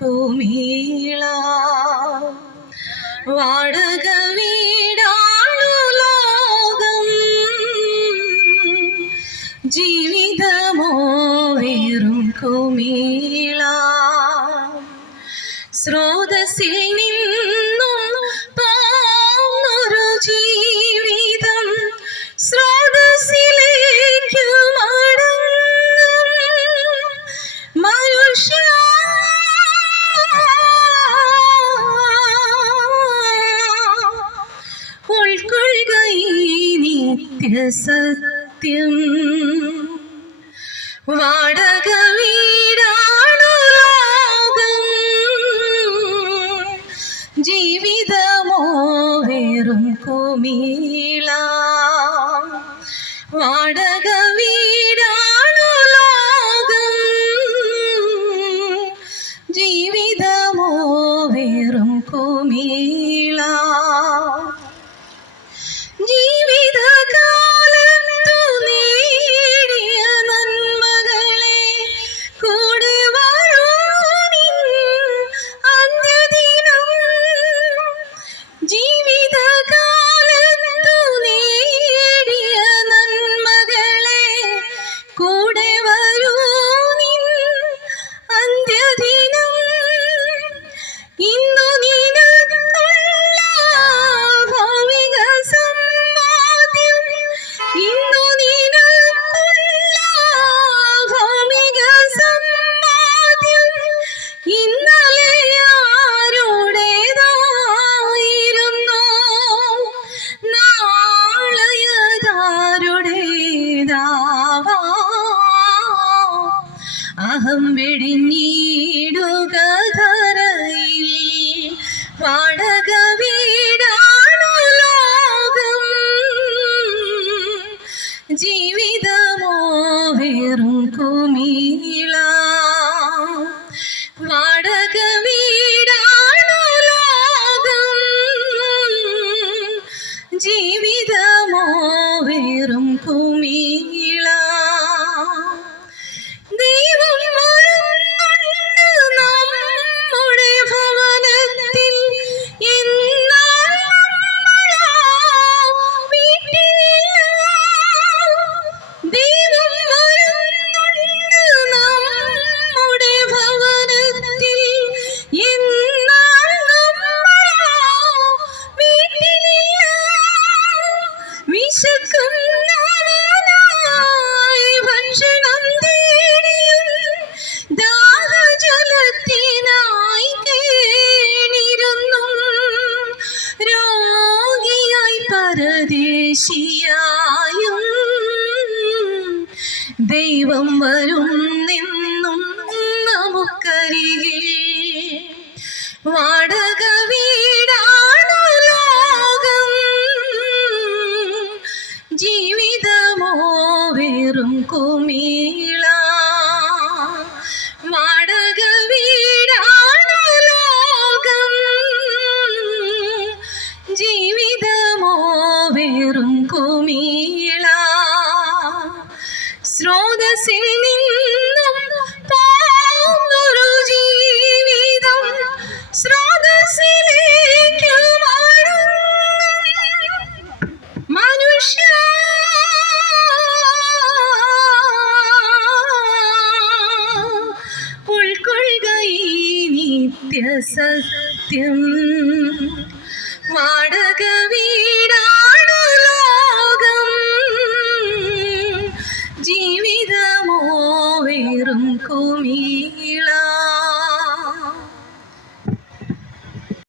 കുമീള വാടക വീടാണു ലോകം. ജീവിതമോ വേറും കുമീള. സ്രോതസ്സിൽ നിത്യസത്യം വാടക വീടാണു ലോകം. ജീവിതമോ വെറും കുമീള. വാടക വീടാണു ലോകം. ജീവിതമോ വെറും കുമീള. അഹം വെടിഞ്ഞിടുക ധരയിൽ വാടക വീടാണു ലോകം. ജീവിതമോ വെറും കുമീള. വാടക വീടാണു ലോകം. ജീവിതമോ വെറും കുമീള. പരദേശിയായും ദൈവം വരും നിന്നും നമുക്കരികിൽ. വാടക നിത്യസത്യം വാടക വീടാണു